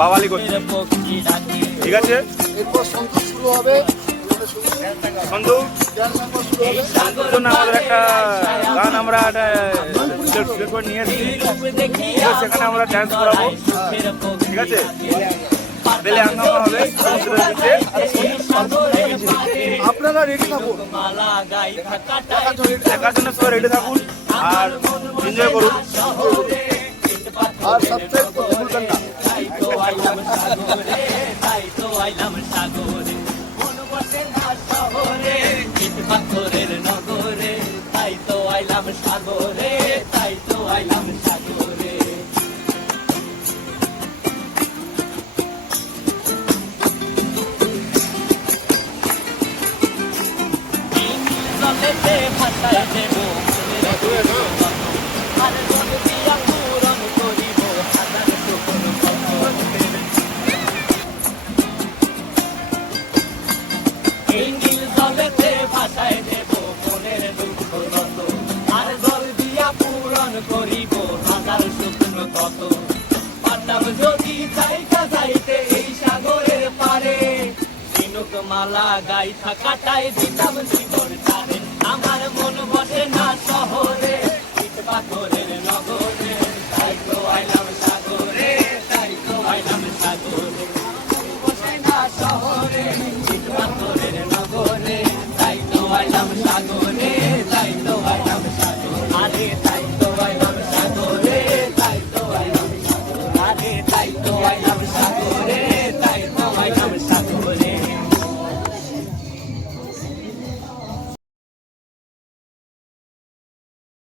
বাওয়ালি করছে, ঠিক আছে। এরপর সন্তোষ শুরু হবে, সন্তু আমাদের একটা গান আমরা সিলেক্ট করে নিয়ে এসেছি, সেখানে আমরা ডান্স করাবো, ঠিক আছে। বেলে আঙ্গামা হবে আপনারা রেডি থাকুন, দেখার জন্য সবাই রেডি থাকুন আর এনজয় করুন। আর সাবস্ক্রাইব করতে ভুলবেন না। পাথরের নগরে তাই তো আইলাম সাগরে, তাই তো আইলাম সাগরে। জলেতে ভাসায় দেব আর জল দিয়া পূরণ করিব হাজার শুকর স্বপ্নের। এই নীল জলেতে ভাসায় দেব মনের দুঃখ তত, আর জল দিয়া পূরণ করিব হাজার শুকন তত। পারতাম যদি চাইতা যাইতে এই সাগরের পারে, ঝিনুক মালা গাইথা কাটায় দিতাম জীবন তারে। আমার মন বসে না শহরে, ইট পাথরের নগরে।